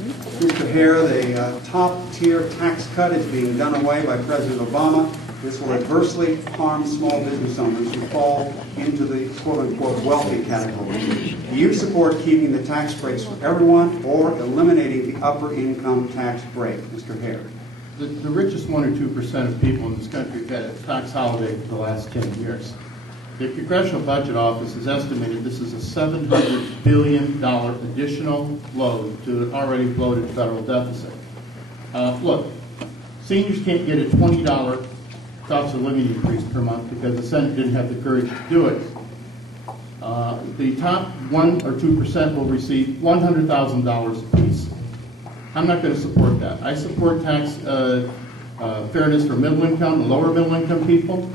Mr. Hare, the top-tier tax cut is being done away by President Obama. This will adversely harm small business owners who fall into the quote-unquote wealthy category. Do you support keeping the tax breaks for everyone or eliminating the upper income tax break? Mr. Hare. The richest 1 or 2% of people in this country have had a tax holiday for the last 10 years. The Congressional Budget Office has estimated this is a $700 billion additional load to an already bloated federal deficit. Look, seniors can't get a $20 cost of living increase per month because the Senate didn't have the courage to do it. The top 1 or 2% will receive $100,000 apiece. I'm not going to support that. I support tax fairness for middle income and lower middle income people.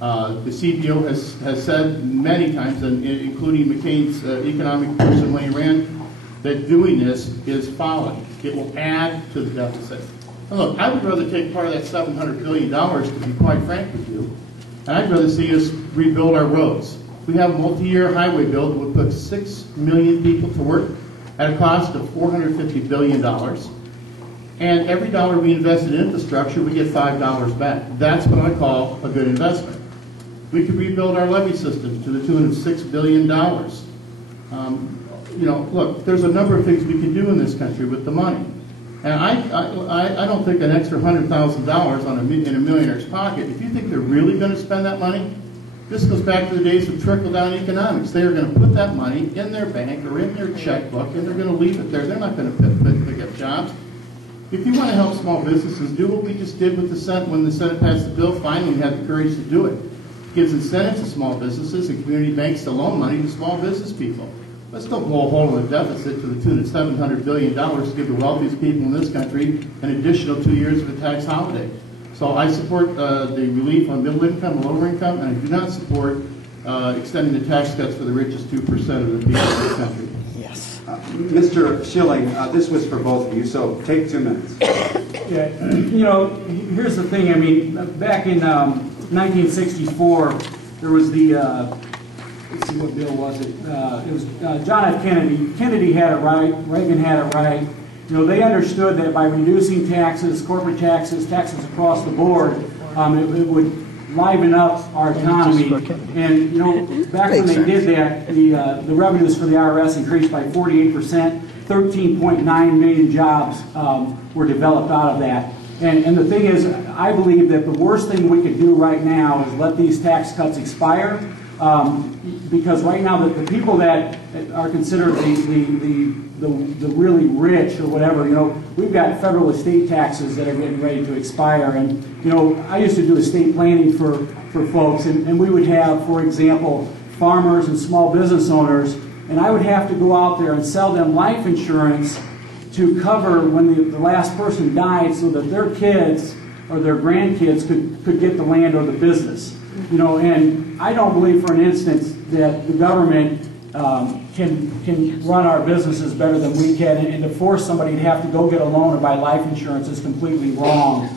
The CBO has said many times, and including McCain's economic person when he ran, that doing this is folly. It will add to the deficit. And look, I would rather take part of that $700 billion, to be quite frank with you, and I'd rather see us rebuild our roads. We have a multi-year highway bill that would put 6 million people to work at a cost of $450 billion. And every dollar we invest in infrastructure, we get $5 back. That's what I call a good investment. We could rebuild our levee system to the tune of $6 billion. Look, there's a number of things we can do in this country with the money. And I don't think an extra $100,000 in a millionaire's pocket, if you think they're really going to spend that money, this goes back to the days of trickle-down economics. They are going to put that money in their bank or in their checkbook, and they're going to leave it there. They're not going to pick up jobs. If you want to help small businesses, do what we just did with the Senate when the Senate passed the bill. Finally, we had the courage to do it. It gives incentives to small businesses and community banks to loan money to small business people. Let's don't blow a hole in the deficit to the tune of $700 billion to give the wealthiest people in this country an additional 2 years of a tax holiday. So I support the relief on middle income and lower income, and I do not support extending the tax cuts for the richest 2% of the people in this country. Yes. Mr. Schilling, this was for both of you, so take 2 minutes. Yeah, here's the thing. I mean, back in 1964, there was the, let's see, what bill was it? It was John F. Kennedy. Kennedy had it right. Reagan had it right. They understood that by reducing taxes, corporate taxes, taxes across the board, it would liven up our economy. And, back when they did that, the revenues for the IRS increased by 48%. 13.9 million jobs were developed out of that. And the thing is, I believe that the worst thing we could do right now is let these tax cuts expire, because right now the people that are considered the really rich or whatever, we've got federal estate taxes that are getting ready to expire. And, I used to do estate planning for folks, and we would have, for example, farmers and small business owners, and I would have to go out there and sell them life insurance to cover when the last person died so that their kids or their grandkids could get the land or the business. And I don't believe for an instance that the government can run our businesses better than we can, and to force somebody to have to go get a loan or buy life insurance is completely wrong.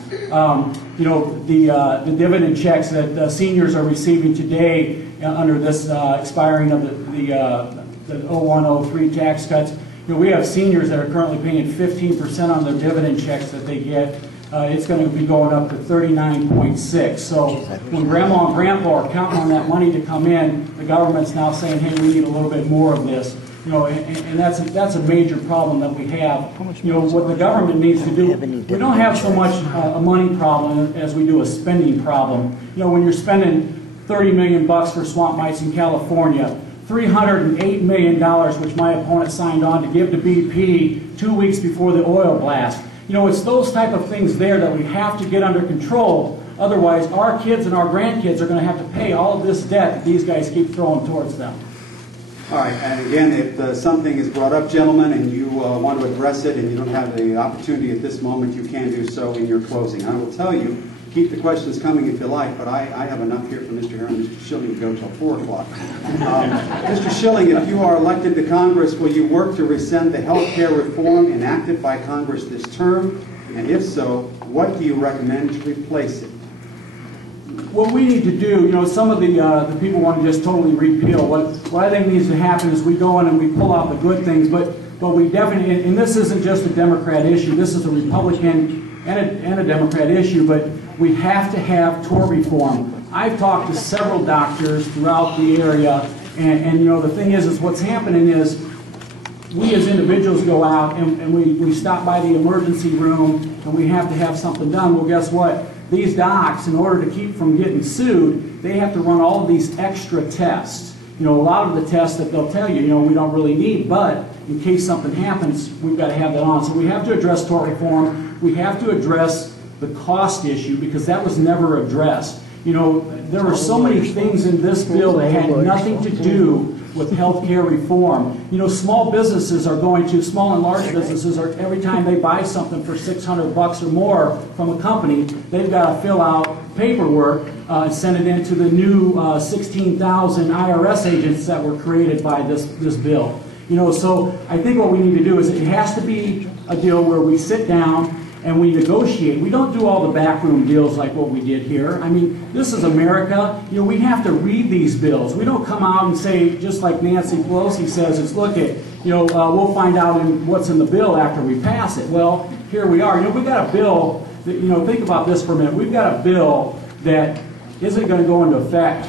The dividend checks that seniors are receiving today under this expiring of the 0103 tax cuts, we have seniors that are currently paying 15% on their dividend checks that they get. It's going to be going up to 39.6. So when Grandma and Grandpa are counting on that money to come in, the government's now saying, hey, we need a little bit more of this. And that's a major problem that we have. What the government needs to do, we don't have so much a money problem as we do a spending problem. When you're spending $30 million for swamp mites in California, $308 million, which my opponent signed on to give to BP 2 weeks before the oil blast. It's those type of things there that we have to get under control. Otherwise, our kids and our grandkids are going to have to pay all of this debt that these guys keep throwing towards them. All right, and again, if something is brought up, gentlemen, and you want to address it and you don't have the opportunity at this moment, you can do so in your closing. I will tell you, keep the questions coming if you like, but I have enough here for Mr. Hare and Mr. Schilling to go until 4 o'clock. Mr. Schilling, if you are elected to Congress, will you work to rescind the health care reform enacted by Congress this term? And if so, what do you recommend to replace it? What we need to do, some of the people want to just totally repeal. What I think needs to happen is we go in and we pull out the good things, but But we definitely, and this isn't just a Democrat issue, this is a Republican and a Democrat issue, but we have to have tort reform. I've talked to several doctors throughout the area, and you know, the thing is what's happening is we as individuals go out and we stop by the emergency room and we have to have something done. Well, guess what? These docs, in order to keep from getting sued, they have to run all of these extra tests. You know, a lot of the tests that they'll tell you, you know, we don't really need, but in case something happens, we've got to have that on. So we have to address tort reform. We have to address the cost issue because that was never addressed. You know, there were so many things in this bill that had nothing to do with health care reform. You know, small businesses are going to, small and large businesses are, every time they buy something for $600 or more from a company, they've got to fill out paperwork and send it into the new 16,000 IRS agents that were created by this bill. You know, so I think what we need to do is it has to be a deal where we sit down and we negotiate. We don't do all the backroom deals like what we did here. I mean, this is America. You know, we have to read these bills. We don't come out and say, just like Nancy Pelosi says, it's look at, you know, we'll find out what's in the bill after we pass it. Well, here we are. You know, we've got a bill that, you know, think about this for a minute. We've got a bill that isn't going to go into effect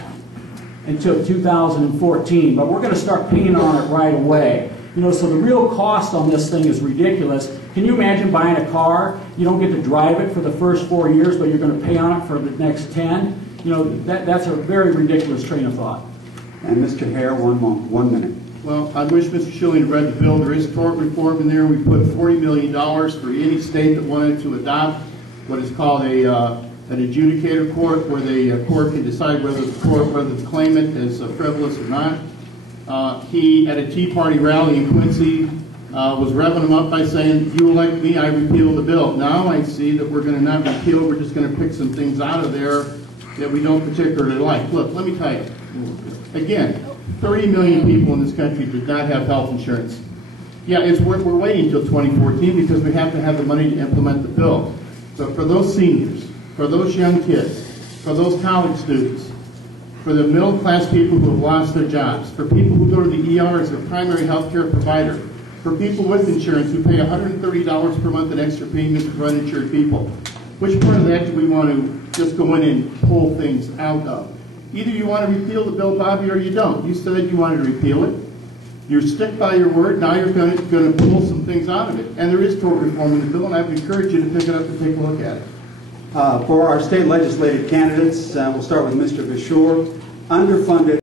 until 2014, but we're going to start paying on it right away. You know, so the real cost on this thing is ridiculous. Can you imagine buying a car? You don't get to drive it for the first 4 years, but you're going to pay on it for the next 10? You know, that's a very ridiculous train of thought. And Mr. Hare, 1 minute. Well, I wish Mr. Schilling had read the bill. There is tort reform in there. We put $40 million for any state that wanted to adopt what is called an adjudicator court, where the court can decide whether the claimant is frivolous or not. He, at a Tea Party rally in Quincy, was revving him up by saying, you elect me, I repeal the bill. Now I see that we're going to not repeal, we're just going to pick some things out of there that we don't particularly like. Look, let me tell you, again, 30 million people in this country did not have health insurance. Yeah, we're waiting until 2014 because we have to have the money to implement the bill. But for those seniors, for those young kids, for those college students, for the middle-class people who have lost their jobs, for people who go to the ER as their primary health care provider, for people with insurance who pay $130 per month in extra payments for uninsured people. Which part of that do we want to just go in and pull things out of? Either you want to repeal the bill, Bobby, or you don't. You said you wanted to repeal it. You stick by your word. Now you're going to pull some things out of it. And there is tort reform in the bill, and I would encourage you to pick it up and take a look at it. For our state legislative candidates, we'll start with Mr. Bashur. Underfunded